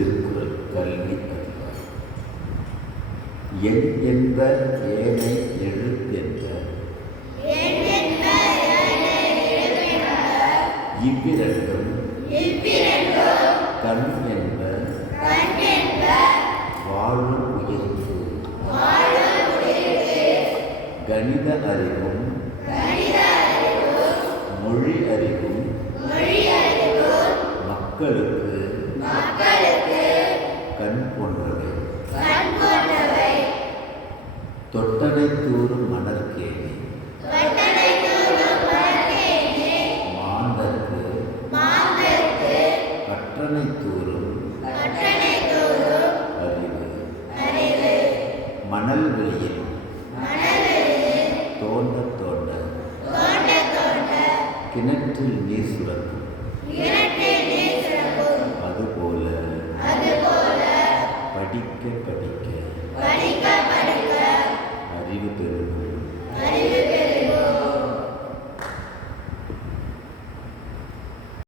திருக்குறள் கல்வி அதிகாரம். எண் என்ப ஏனை எழுத்தென்ப இவ்விரண்டும் கண் என்ப வாழும் உயிர்ப்பு கணித அறிவும் மொழி அறிவும் மக்களுக்கு கண் போன்றவை. தொட்டனை தூரும் மணற்கேணி மாந்தர்க்கு கற்றனை தூரும் அறிவு. மணல் வெளியில் தோண்ட தோண்ட கிணற்றில் நீர் சுரக்கும். அதுபோல படிக்க படிக்க